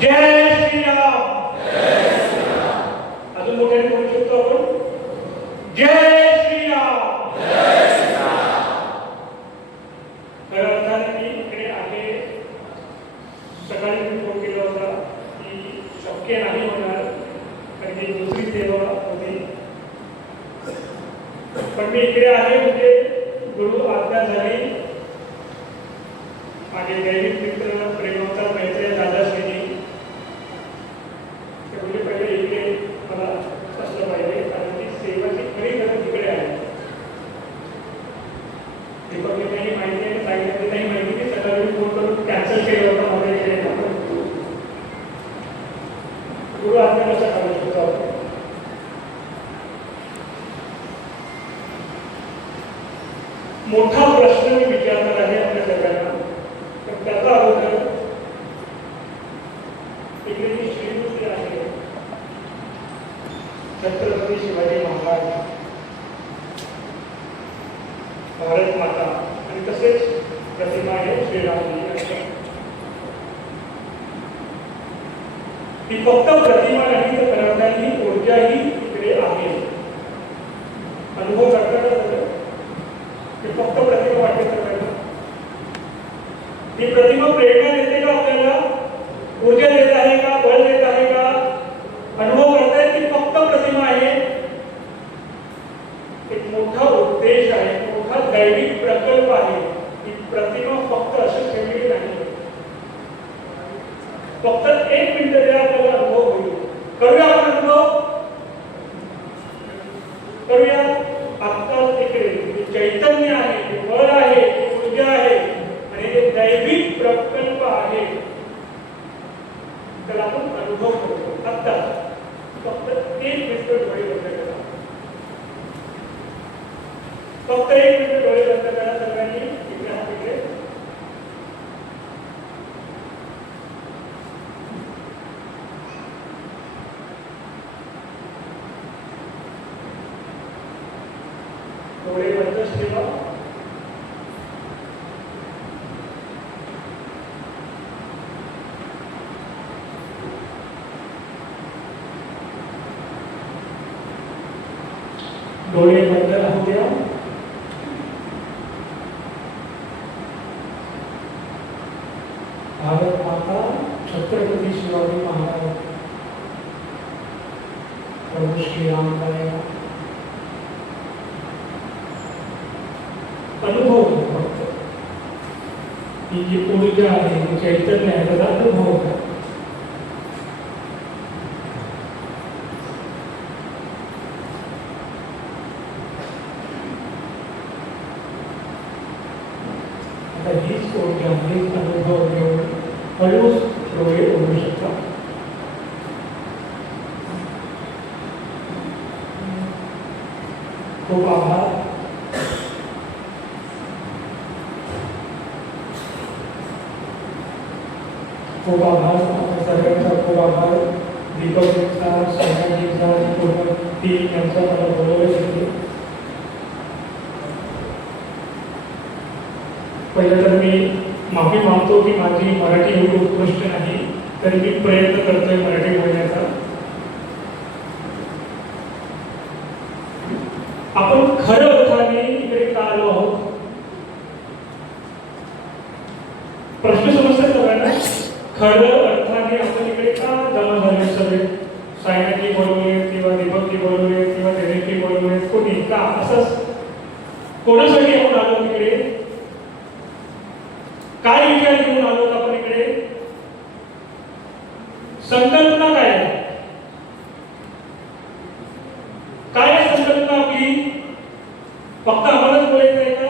जय श्रीराम. अजून मोठ्याने बोलू शकतो आपण. जय श्रीराम. खऱ्या अर्थाने मी इकडे आहे. सकाळी मी फोन केला होता की शक्य नाही होणार कारण की दुसरी सेवा होती, पण मी इकडे आहे म्हणजे गुरु आज्ञा झाली. माझे दैविक मित्र प्रेमवंत मैत्रिणी दादाश्रीनी ते म्हणजे पहिले इकडे मला असलं पाहिजे कारण की सेवाची खरी गरज इकडे आहे. दीपकने काही माहिती आहे सांगितलं नाही माहिती की सकाळी फोन करून कॅन्सल केलं होतं माझ्या इकडे. गुरु आज्ञा कशा काढू शकतो आपण. मोठा प्रश्न मी विचारणार आहे आपल्या सगळ्यांना, पण त्याचा अगोदर इकडे जी श्रीमूर्ती आहे छत्रपती शिवाजी महाराज, भारत माता आणि तसेच प्रतिमा आहे श्रीरामजी. ही फक्त प्रतिमा नाही तर करण्याची ऊर्जाही इकडे आहे. अनुभव करताना ते फक्त प्रतिमा वाटते सगळ्यांना. ही प्रतिमा प्रेरणा देते का आपल्याला, ऊर्जा देत आहे का, बळ देत आहे का, अनुभव करताय की फक्त प्रतिमा आहे. एक मोठा उद्देश आहे, मोठा दैविक प्रकल्प आहे. ही प्रतिमा फक्त अशी ठेवलेली नाही. फक्त एक मिनिट द्या आपल्याला अनुभव होईल. करूया आपण अनुभव करूया. आता तिकडे चैतन्य आहे, बळ आहे, ऊर्जा आहे आणि ते दैविक प्रकल्प आहे त्याला आपण अनुभव करतो. आता फक्त एक मिनिट डोळे बंद करा. फक्त एक मिनिट डोळे बंद करा सगळ्यांनी. इकडे हा तिकडे डोळे बंदच ठेवा. डोळे बंद राहू द्या. भारत माता छत्रपती शिवाजी महाराज प्रभू श्रीराम का अनुभव फक्त. ही जी ऊर्जा आहे, चैतन्य आहे, त्याचा अनुभव होता. आता हीच ऊर्जा, हीच अनुभव घेऊन हळूच डोळे उघडू शकता. खूप आभार. खूप आभार सगळ्यांचा. खूप आभार दीपकचा, सोनाजीचा आणि पूर्ण टीम यांचा मला बोलवण्यासाठी. पहिलं तर मी माफी मागतो की माझी मराठी एवढी उत्कृष्ट नाही, तरी मी प्रयत्न करतोय मराठी बोलण्याचा. आपण खरं अर्थाने इकडे का आलो आहोत प्रश्न समजतात सगळ्यांना. खरं अर्थाने आपण इकडे का जमा झाले सगळे. सायनाजी बोलवले किंवा दीपकजी बोलवले किंवा दिनेशजी बोलवले, कोणी का असंच कोणासाठी आपण आलो इकडे, काय विचार घेऊन आलो आपण इकडे, संकल्पना काय आहे, काय संकल्पना आपली. फक्त आम्हालाच बोलायचं आहे का,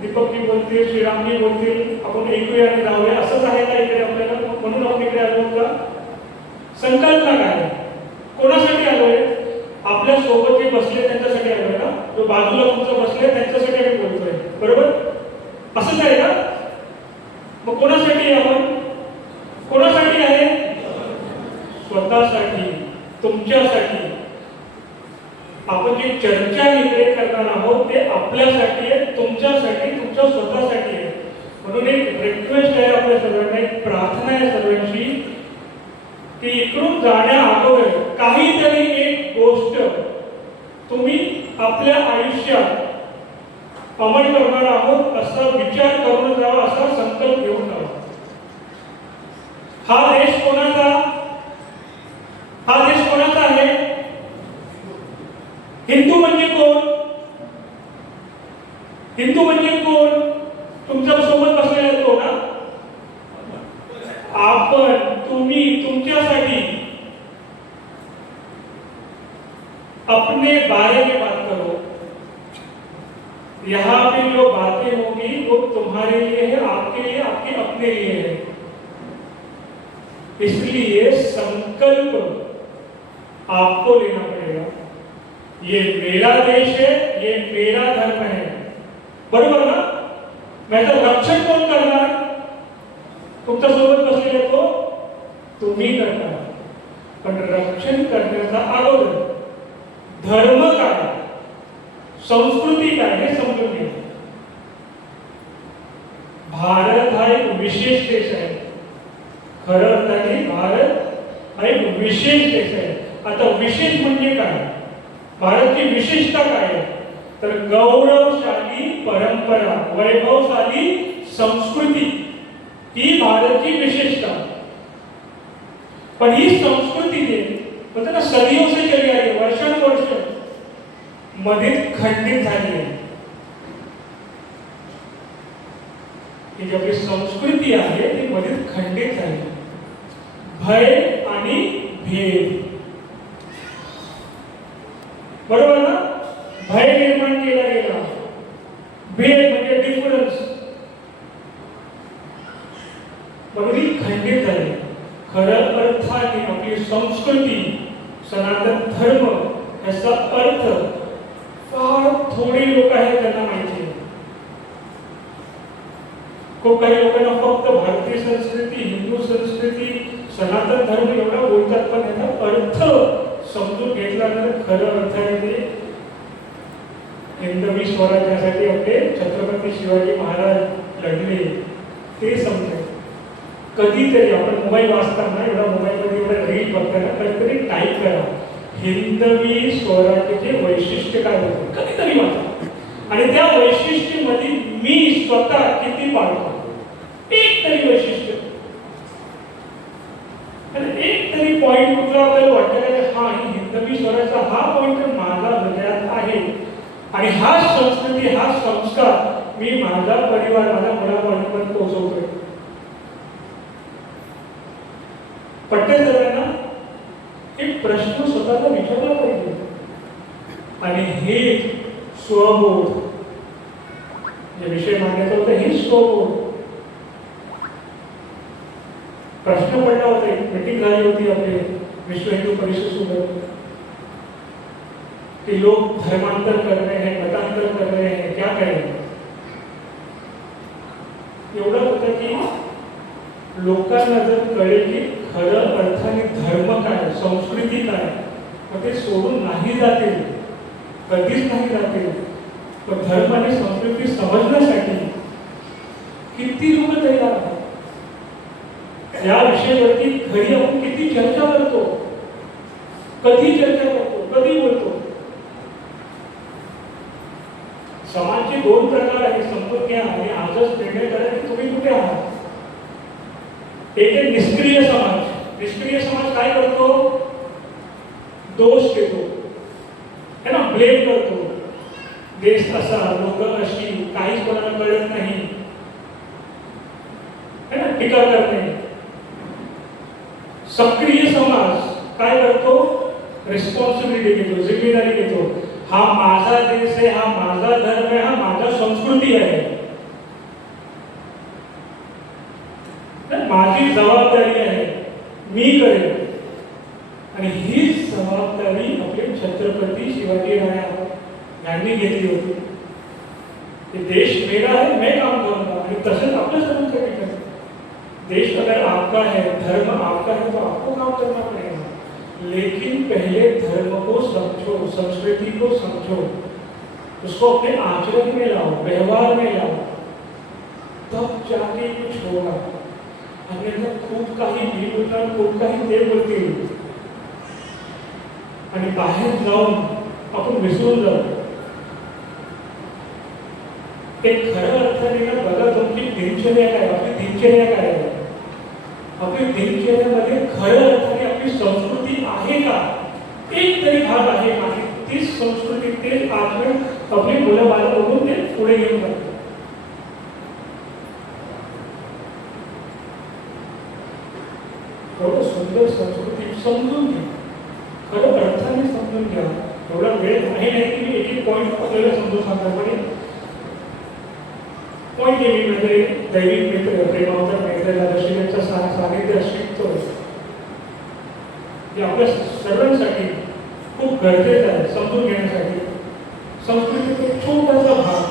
दीपकजी बोलतील, श्रीरामजी बोलतील, आपण ऐकूया आणि जाऊया असंच आहे का इकडे आपल्याला, म्हणून आपण इकडे आलो का. संकल्पना काय, कोणासाठी आलोय. आपल्या सोबत जे बसले त्यांच्यासाठी आलोय ना, जो बाजूला तुमचं बसले त्यांच्यासाठी आम्ही बोलतोय, बरोबर असंच आहे का. मग कोणासाठी आपण, कोणासाठी आहे, स्वतःसाठी, तुमच्यासाठी. आपण जी चर्चा इकडे करणार आहोत ते आपल्यासाठी आहे, तुमच्यासाठी, तुमच्या स्वतःसाठी आहे. म्हणून एक रिक्वेस्ट आहे आपल्या सर्वांना, एक प्रार्थना आहे सर्वांची की इकडून जाण्या अगोदर काहीतरी एक गोष्ट तुम्ही आपल्या आयुष्यात अंमल करणार आहोत असा विचार करून जावा, असा संकल्प घेऊन जावा. हा देश कोणाचा? हा देश कोणाचा आहे? हिंदू म्हणजे कोण? हिंदू म्हणजे कोण? तुमच्या सोबत बसलेला तो ना. आपण, तुम्ही, तुमच्यासाठी अपने बारे में बात करो. यहाँ पे जो बातें होगी वो तुम्हारे लिए है, आपके लिए, आपके अपने लिए है. इसलिए संकल्प आपको लेना पड़ेगा. ये मेरा देश है, ये मेरा धर्म है. बरोबर ना? मैं तो रक्षण कोण करणार? तुमच्या सोबत बसलेले तो तुम्ही करणार. पण रक्षण करण्याचा अगोदर धर्म काय, संस्कृती काय हे समजून घ्या. भारत हा एक विशेष देश आहे. खरं अर्थाने भारत हा एक विशेष देश आहे. आता विशेष म्हणजे काय? भारतची विशेषता काय आहे? तर गौरवशाली परंपरा, वैभवशाली संस्कृती ही भारतची विशेषता. पण ही संस्कृती बोलते ना सदियों से चली आई, वर्षानुवर्ष मध्ये खंडित झाली आहे. ही जी आपली संस्कृती आहे ती मध्ये खंडित झाली. भय आणि भेद, बरोबर ना? भय निर्माण केला गेला. भेद म्हणजे डिफरन्स, बरोबर खंडित झाली. खरं अर्थाने आपली संस्कृती, सनातन धर्म याचा अर्थ फार थोडे लोक आहेत त्यांना माहिती आहे. खूप काही लोकांना फक्त भारतीय संस्कृती, हिंदू संस्कृती, सनातन धर्म एवढा बोलतात, पण याचा अर्थ समजून घेतला तर खरं अर्थाने ते हिंदवी स्वराज्यासाठी आपले छत्रपती शिवाजी महाराज लढले ते समजेल. कधीतरी आपण मोबाईल वाचताना एवढा मोबाईलमध्ये एवढा रील बघताना कधीतरी टाईप करा हिंदवी स्वराज्याचे वैशिष्ट्य काय होते, कधीतरी वाचा. आणि त्या वैशिष्ट्यामध्ये मी स्वतः किती पाळतो, एक तरी वैशिष्ट्य, एक तरी पॉइंट कुठला आपल्याला वाटतं की हा हिंदवी स्वराज्याचा हा पॉइंट माझा हृदयात आहे आणि हा संस्कृती, हा संस्कार मी माझा परिवार, माझ्या मुलापर्यंत पोहोचवतोय. पटते सगळ्यांना? एक प्रश्न स्वतःला विचारला पाहिजे. आणि हे स्वबोध, जे विषय मांडायचा होता हे स्वबोध. प्रश्न पडला होता, एक मीटिंग झाली होती आपले विश्व हिंदू परिषद सोबत कि लोग धर्मांतर कर रहे हैं, मतांतर कर रहे हैं, क्या करें? एवढं होतं की लोकांना जर कळेल की खरं अर्थाने धर्म काय, संस्कृती काय, मग ते सोडून नाही जातील, कधीच नाही जातील. पण धर्म आणि संस्कृती समजण्यासाठी किती लोक तयार आहेत. या विषयावरती घरी आपण किती चर्चा करतो, कधी चर्चा करतो, कधी बोलतो. समाजचे दोन प्रकार आहेत, समजून घ्या आणि आजच निर्णय करा की तुम्ही कुठे आहात. एक आहे निष्क्रिय समाज. निष्क्रिय समाज काय करतो? दोष देतो, है ना, ब्लेम करतो. देश असा, लोक अशी, काहीच कोणाला कळत नाही, है ना, टीका करणे. सक्रिय समाज काय करतो? रिस्पॉन्सिबिलिटी घेतो, जिम्मेदारी घेतो. हा माझा देश आहे, हा माझा धर्म आहे, हा माझा संस्कृती आहे, माझी जबाबदारी आहे, मी करेन. आणि हीच जबाबदारी आपले छत्रपती शिवाजी राया यांनी घेतली होती. देश मेरा है, मैं काम करूंगा. आणि तसंच आपल्या सर्वांसाठी करेल. देश अगर आपका है, धर्म आपका है, तो आपको काम करना पड़ेगा. लेकिन पहले धर्म को समझो, संस्कृति को समझो, उसको अपने आचरण में लाओ, व्यवहार में लाओ, तब जाके कुछ होगा. अन्यथा खूप काही मी बोलणार, खूप काही ते बोलतील, आणि बाहेर जाऊन आपण विसरून जातो. ते खऱ्या अर्थाने ना बघा तुमची दिनचर्या काय, आपली दिनचर्या काय आहे. आपली दिनचर्यामध्ये खऱ्या अर्थाने आपली संस्कृती आहे का, एक तरी भाग आहे का, तीच संस्कृती तेच आचरण आपली मुलं बाळं बघून ते पुढे घेऊन जातात. एवढं सुंदर संस्कृती समजून घ्या, खरं अर्थाने समजून घ्या. एवढा वेळ आहे नाही की मी एक एक पॉईंट आपल्याला समजून सांगणार, पण पॉईंट मी म्हणजे दैविक मित्र प्रेमावतार मैत्रीला दर्शनाचं सानिध्य शिकतो जे आपल्या सर्वांसाठी खूप गरजेचं आहे समजून घेण्यासाठी. संस्कृतीचा एक छोटासा भाग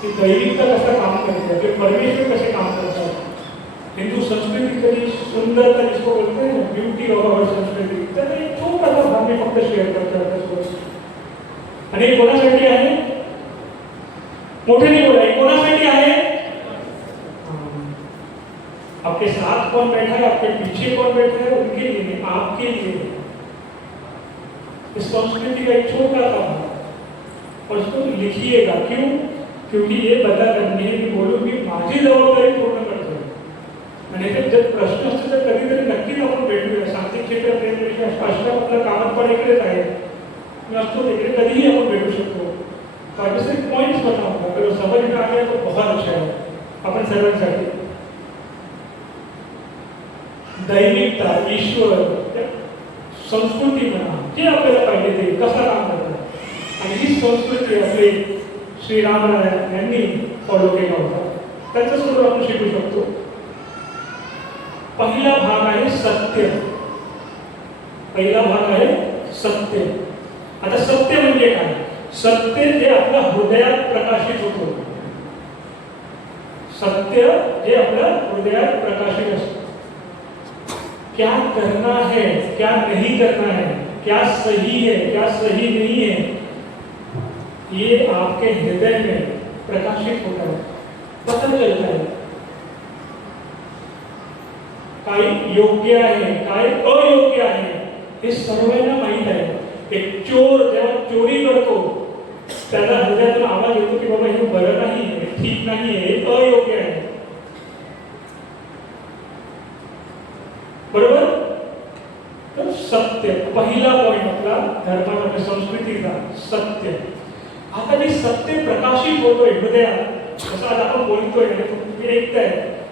की दैविकता कसं काम करते, आपले परमेश्वर कसे काम करतात. हिंदू संस्कृती कधी सुंदरता जिसको बोलते हैं ब्यूटी ऑफ आवर संस्कृती, तर एक छोटासा भाग मी फक्त शेअर करतो आपल्यासोबत. आणि हे कोणासाठी आहे, मोठ्याने बोला, कोणासाठी आहे. आपके साथ कौन बैठा है, आपके पीछे कौन बैठा है, उनके लिए, आपके लिए. इस संस्कृति का एक छोटा सा भाग और उसको लिखिएगा. क्यों? क्योंकि ये बता करनी है, मी बोलू की माझी जबाबदारी पूर्ण करतो. आणि ते जर प्रश्न असते तर कधीतरी नक्कीच आपण भेटूया. सांस्कृतिक क्षेत्र प्रेम आश्रम आपल्या कामात पण इकडेच आहे, मी असतो तिकडे कधीही आपण भेटू शकतो. जैसे पॉइंट्स बताऊंगा, अगर समझ में आ गया तो बहुत अच्छा है अपन सर्वांसाठी. दैविकता, ईश्वर, संस्कृती म्हणा, जे आपल्याला पाहिजे ते कसं काम करतात. आणि ही संस्कृती आपले श्री रामनारायण यांनी फॉलो केला होता, त्याचं सुद्धा आपण शिकू शकतो. पहिला भाग आहे सत्य. पहिला भाग आहे सत्य. आता सत्य म्हणजे काय, सत्य जे आपल्या हृदयात प्रकाशित होतो. सत्य जे आपल्या हृदयात प्रकाशित असतं. क्या करना है, क्या नहीं करना है, क्या सही है, क्या सही नहीं है, ये आपके हृदय में प्रकाशित होता है, पता चलता है. काय योग्य आहे, काय अयोग्य आहे, हे सर्वांना माहीत आहे. एक चोर जेव्हा चोरी करतो त्याला हृदयातून आवाज येतो की बाबा हे बरं नाही, हे ठीक नाही, हे अयोग्य आहे. बरोबर. तर सत्य पहिला पॉइंट आपला धर्माचा संस्कृतीचा सत्य. आता जे सत्य प्रकाशित होतोय हृदयात, जसं आज आपण बोलतोय तुम्ही ऐकताय,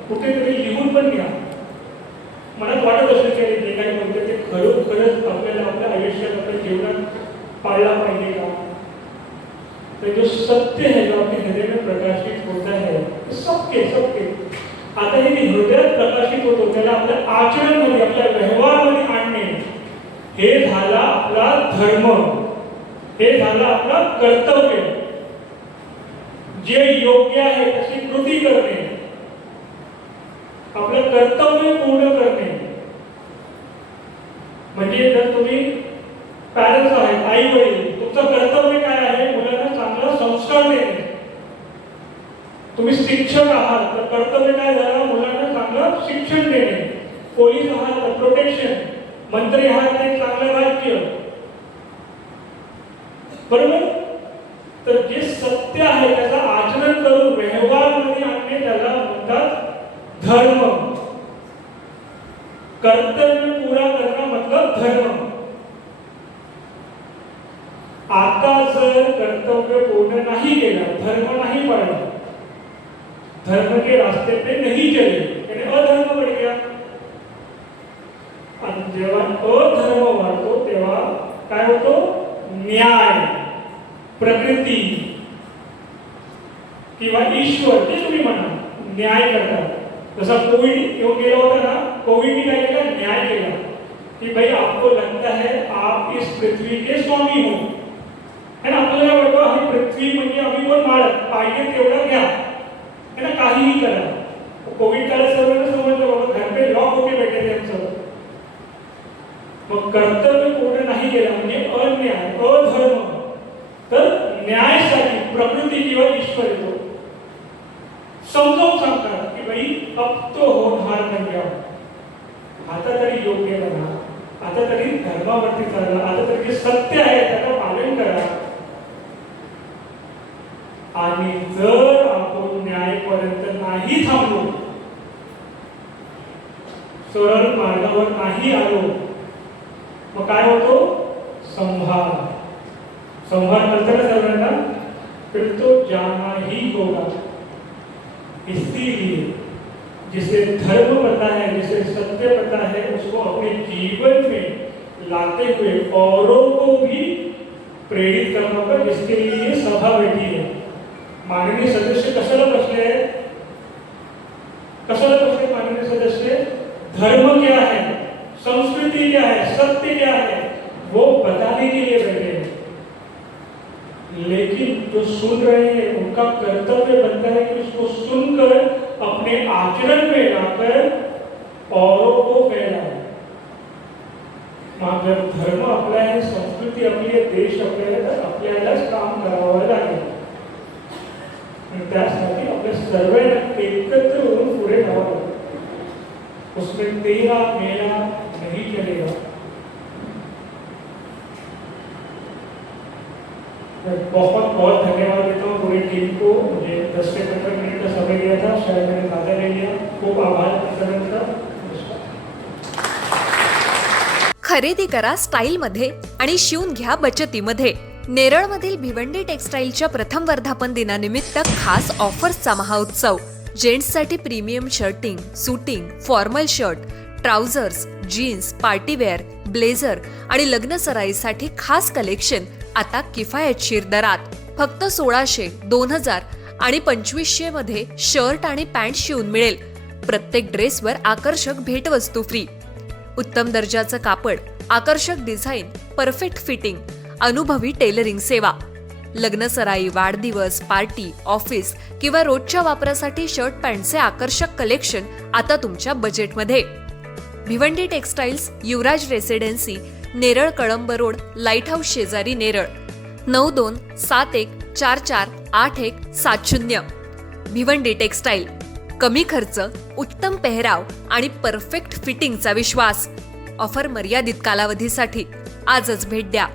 कुठेतरी लिहून पण घ्या. मनात वाटत असेल की जे काही बोलतोय ते खरोखरच आपल्याला आपल्या आयुष्यात आपल्या जीवनात पाळला पाहिजे का. तो जो सत्य है जो आपके हृदय में प्रकाशित होता है, सबके सबके आता हे हृदयात प्रकाशित होतो त्याला आपल्या आचरणामध्ये, आपल्या व्यवहारामध्ये आणणे, हे झाला आपला धर्म, हे झाला आपला कर्तव्य. जे योग्य आहे तशी कृती करणे, आपलं कर्तव्य पूर्ण करणे. म्हणजे जर तुम्ही पॅरेंट्स आहेत, आई वडील, तुमचं कर्तव्य काय आहे, मुलांना चांगला संस्कार देणे. तुम्ही शिक्षक आहात तर कर्तव्य काय झालं, मुलांना चांगलं शिक्षण देणे. पोलीस आहात तर प्रोटेक्शन, मंत्री आहात तर चांगलं राज्य. बरोबर. तर जे सत्य आहे त्याचं आचरण करून व्यवहारामध्ये आणणे त्याला म्हणतात धर्म. कर्तव्य पूरा करणं मतलब धर्म. आता जर कर्तव्य पूर्ण नहीं केला, धर्म नहीं पाळला, धर्म के रास्ते पे नहीं चले, यानी अधर्म बढ़ गया. आणि जेव्हा अधर्म वाढतो तेव्हा काय होतो, न्याय, प्रकृती किंवा ईश्वर ते तुम्ही म्हणा न्याय करतात. जसा कोविड येऊन गेला होता ना, कोविडने काय केला, न्याय केला कि भाई आपको लगता है आप इस पृथ्वी के स्वामी हो, है ना. आपल्याला वाटतं ही पृथ्वी म्हणजे आम्ही पण मालक, पाहिजे तेवढं घ्या, है ना, काहीही करा. कोविड काळात सर्वांना समजलं बाबा घर पे लॉक होके बैठे थे हम सब. मग कर्तव्य पूर्ण नाही केला म्हणजे अन्याय, अधर्म. तर न्यायासाठी प्रकृती किंवा ईश्वर येतो, समजावून सांगतात की भाई अब तो होनहार बन गया, आता तरी योग्य बना, आता तरी धर्मावरती चालला, आता तरी जे सत्य आहे त्याचं पालन करा. आणि जर आपण न्यायापर्यंत नाही थांबलो, सरळ मार्गावर नाही आलो, मग काय होतो? संहार. संहार कळतं ना सर्वांना? फिर तो जाना ही होगा. इसीलिए जिसे धर्म पता है, जिसे सत्य पता है, उसको अपने जीवन में लाते हुए औरों को भी प्रेरित करना होगा. जिसके लिए सभा बैठी है. माननीय सदस्य कशाला बसले आहेत? कशाला बसले माननीय सदस्य? धर्म क्या है, संस्कृति क्या है, सत्य क्या है, वो बताने के लिए बैठे हैं. लेकिन जो सुन रहे हैं उनका कर्तव्य बनता है कि उसको सुनकर अपने आचरण में लाकर औरों को फैलाएं. मगर धर्म आपला आहे, संस्कृती आपली आहे, देश आपला आहे, तर आपल्यालाच काम करावं लागेल. त्यासाठी आपल्या सर्वांना एकत्र होऊन पुढे जावं लागेल. उसमें तेरा मेरा नहीं चलेगा. बहुत बहुत धन्यवाद देता हूँ पूरी टीम को. मुझे 10 से 15 मिनट का समय दिया था, शायद मैंने ज़्यादा ले लिया. खूप आभार सगळ्यांचा. खरेदी करा स्टाईलमध्ये आणि शिवून घ्या बचतीमध्ये. नेरळमधील भिवंडी टेक्सटाईलच्या प्रथम वर्धापन दिनानिमित्त खास ऑफर्सचा महाउत्सव. जेंट्ससाठी premium shirting, suiting, formal shirt, trousers, jeans, partywear, blazer आणि लग्न सराईसाठी खास कलेक्शन आता किफायतशीर दरात. फक्त 1600, 2000 आणि 2500 मध्ये शर्ट आणि पॅन्ट शिवून मिळेल. प्रत्येक ड्रेसवर आकर्षक भेटवस्तू फ्री. उत्तम दर्जाचं कापड, आकर्षक डिझाईन, परफेक्ट फिटिंग, अनुभवी टेलरिंग सेवा. लग्न सराई, वाढदिवस, पार्टी, ऑफिस किंवा रोजच्या वापरासाठी शर्ट पॅन्टचे आकर्षक कलेक्शन आता तुमच्या बजेटमध्ये. Bhiwandi textiles, Yuvraj residency, Neral Kalamb road, light house शेजारी, नेरळ. 9271448170. भिवंडी टेक्सटाईल. कमी खर्च, उत्तम पेहराव आणि परफेक्ट फिटिंगचा विश्वास. ऑफर मर्यादित कालावधीसाठी. आजच भेट द्या.